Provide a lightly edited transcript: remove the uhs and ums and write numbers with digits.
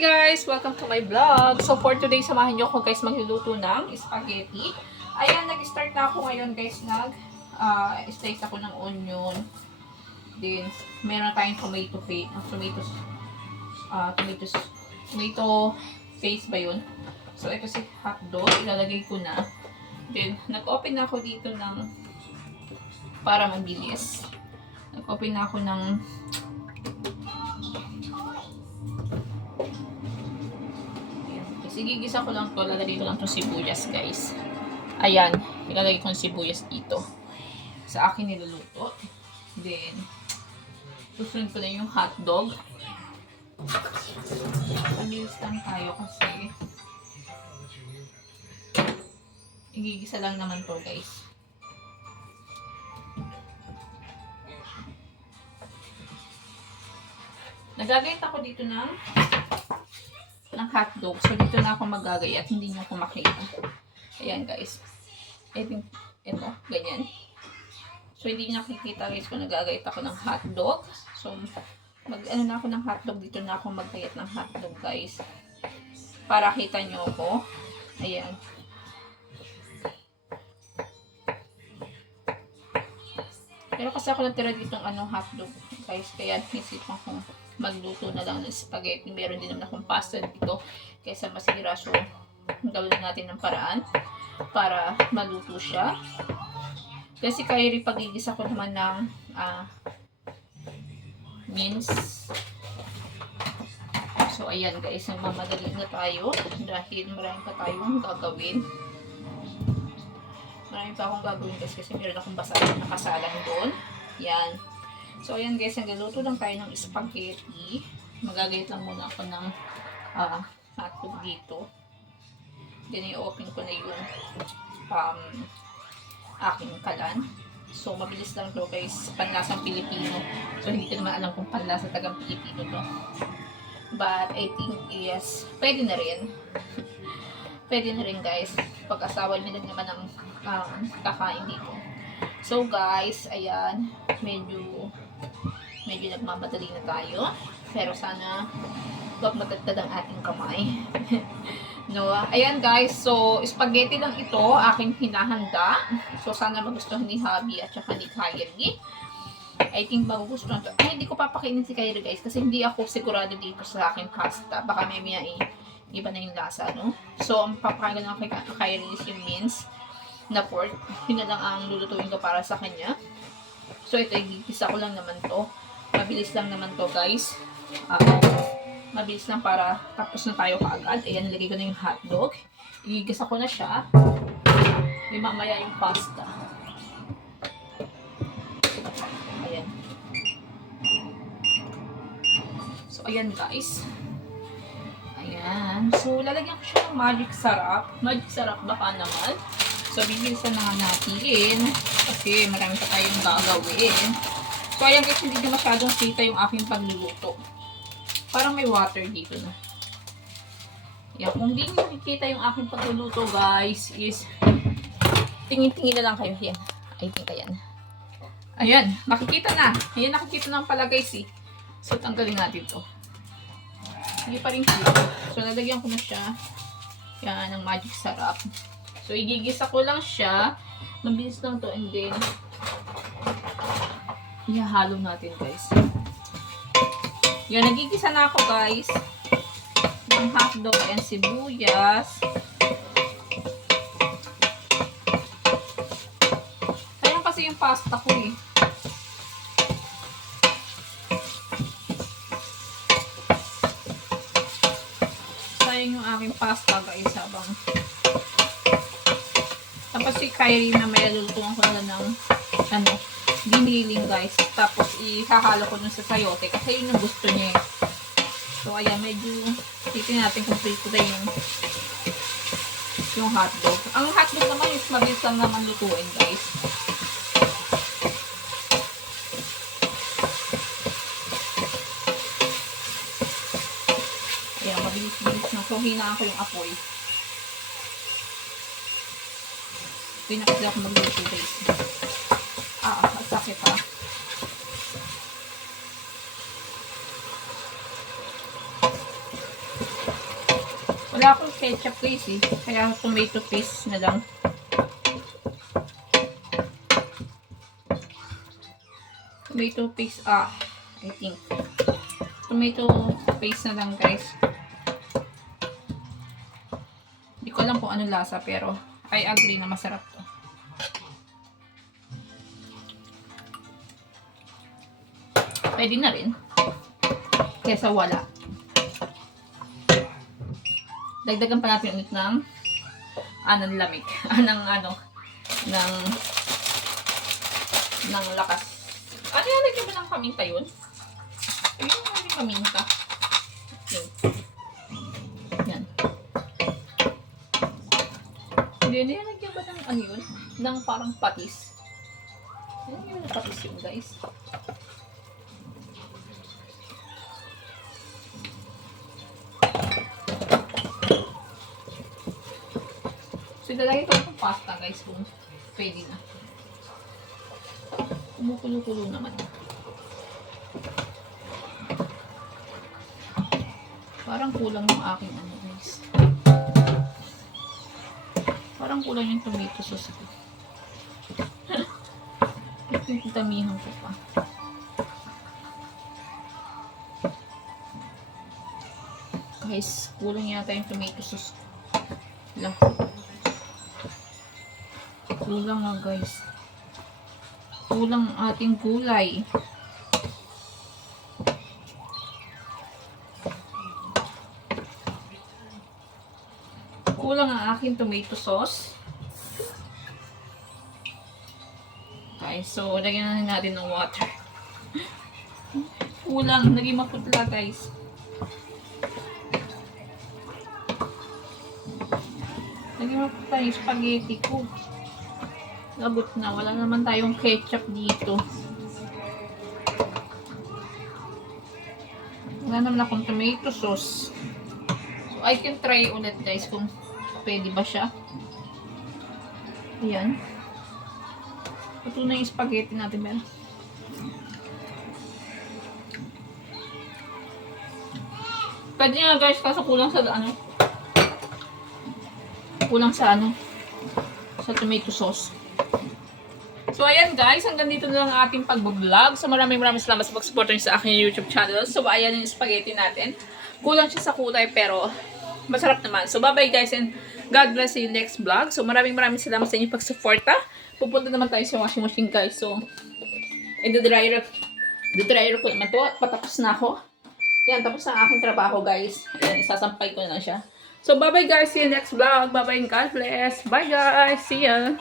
Hi guys! Welcome to my vlog. So for today, samahan nyo ako guys magluluto ng spaghetti. Ayan, nag-start na ako ngayon guys. Slice ako ng onion. Then, meron tayong tomato paste ba yun? So ito si hotdog, ilalagay ko na. Then, nag-open na ako dito ng para mabilis. Nag-open na ako ng gigisa ko lang to, lalagay ko lang to sibuyas guys. Ayan, ilalagay ko yung sibuyas dito. Sa akin niluluto. Then, susunod ko na yung hotdog. Pabilis lang tayo kasi igigisa lang naman to guys. Nagagayat ako dito ng hotdog. So, dito na ako magagayat. Hindi nyo ako makita. Ayan, guys. Ito, ganyan. So, hindi nyo nakikita, guys, kung nagagayat ako ng hotdog. So, mag-ano na ako ng hotdog. Dito na ako magayat ng hotdog, guys. Para kita nyo ako. Ayan. Pero kasi ako natira dito ng hotdog, guys. Kaya, isipan ko magluto na lang ng spaghetti. Meron din naman akong pasta dito kaysa masira. So, gawin natin ng paraan para maluto siya. Kasi Kyrie, pagigisa ko naman ng mince. So, ayan guys, mamadali na tayo dahil marami pa tayong gagawin. Marami pa akong gagawin guys kasi meron akong nakasalang doon. Yan. So, ayan guys, nagluto lang tayo ng spaghetti. Magagayat lang muna ako ng hotdog dito. Then, i-open ko na yung aking kalan. So, mabilis lang to guys, panlasang Pilipino. So, hindi ko naman alam kung panlasa tagang Pilipino to. But, I think yes, pwede na rin. Pwede na rin guys, pag-asawa nyo lang naman ng kakain dito. So, guys, ayan, medyo nagmamadali na tayo. Pero sana huwag matagtad ang ating kamay. No? Ayan guys, so spaghetti lang ito, aking hinahanda. So sana magustuhan ni Habi at saka ni Kyrie. I think magugustuhan to. Ay, hindi ko papakainin si Kyrie guys kasi hindi ako sigurado dito sa aking pasta. Baka may iba na yung lasa, no? So, ang papakain lang kay Kyrie is yung mince na pork. Yun na lang ang lulutuin ko para sa kanya. So, ito, igigisa ko lang naman to. Mabilis lang naman to, guys. Mabilis lang para tapos na tayo kaagad. Ayan, nilagay ko na yung hotdog. Igigisa ko na siya. May mamaya yung pasta. Ayan. So, ayan, guys. Ayan. So, lalagyan ko siya ng magic sarap. Magic sarap baka naman. So, bibilisan na natin kasi marami pa tayong gagawin. So, ayan guys, hindi na masyadong kita yung aking pagluluto. Parang may water dito na. Yan, kung hindi nyo nakikita yung aking pagluluto guys, is tingin-tingin na lang kayo. Yan, I think ayan. Ayan, makikita na. Ayan, nakikita na pala guys eh. So, tanggalin natin to. Hindi pa rin kita. So, nalagyan ko na siya. Yan, ng magic sarap. So, igigisa ko lang siya. Mabilis lang to and then ihahalo natin guys. Yan, nagigisa na ako guys ng hotdog and sibuyas. Sayang kasi yung pasta ko eh. Sayang yung aking pasta guys habang tapos si Kyrie na may lulutuan ko na ng giniling guys. Tapos ihahalo ko dun sa sayote kasi yun yung gusto niya. So ayan, medyo titignan natin kung prito na yung hotdog. Ang hotdog naman is mabilis lang naman lutuin guys. Ayan, mabilis-bilis na. So hinaan ko yung apoy. Ito yung nakasila ko magluto guys. At sakit ha. Wala akong ketchup guys eh. Kaya tomato paste na lang. Tomato paste, I think. Tomato paste na lang guys. Hindi ko alam kung anong lasa pero I agree na masarap to. Pwede na rin. Kesa wala. Dagdagan pa natin ulit ng lamig. ng lakas. Ano yan? Lagyan ba ng paminta yun? Ayun yung natin paminta. Okay. Yan. Hindi yan. Lagyan ba ng ano yun? Ng parang patis. Ano yung patis yun guys? So, ilalagay ko ng pasta guys kung pwede na. Kumukulo-kulo naman. Parang kulang yung aking ano guys. Parang kulang yung tomato sauce ko. Itamihan ko pa. Guys, kulang yata yung tomato sauce ko. Wala. Kulang nga guys. Kulang ang ating gulay. Kulang ang aking tomato sauce. Okay, so lagyan na natin ng water. Kulang, naging maputla guys. Naging maputla yung spaghetti ko. Labot na. Wala naman tayong ketchup dito. Wala naman akong tomato sauce. So, I can try ulit guys kung pwede ba siya. Ayan. Ito na yung spaghetti natin. Meron. Pwede nga guys, kaso kulang sa ano. Kulang sa ano. Sa tomato sauce. So, ayan guys, hanggang dito na lang ang ating pag-vlog. So, maraming salamat sa pag-support nyo sa aking YouTube channel. So, ayan yung spaghetti natin. Kulang siya sa kulay, pero masarap naman. So, bye-bye guys, and God bless you next vlog. So, maraming salamat sa inyong pag-support, ha. Pupunta naman tayo sa washing machine, guys. So, i-dryer ko naman to. Patapos na ako. Yan, tapos na ang aking trabaho, guys. Ayan, isasampay ko na lang siya. So, bye-bye guys. See you next vlog. Bye-bye and God bless. Bye guys. See ya.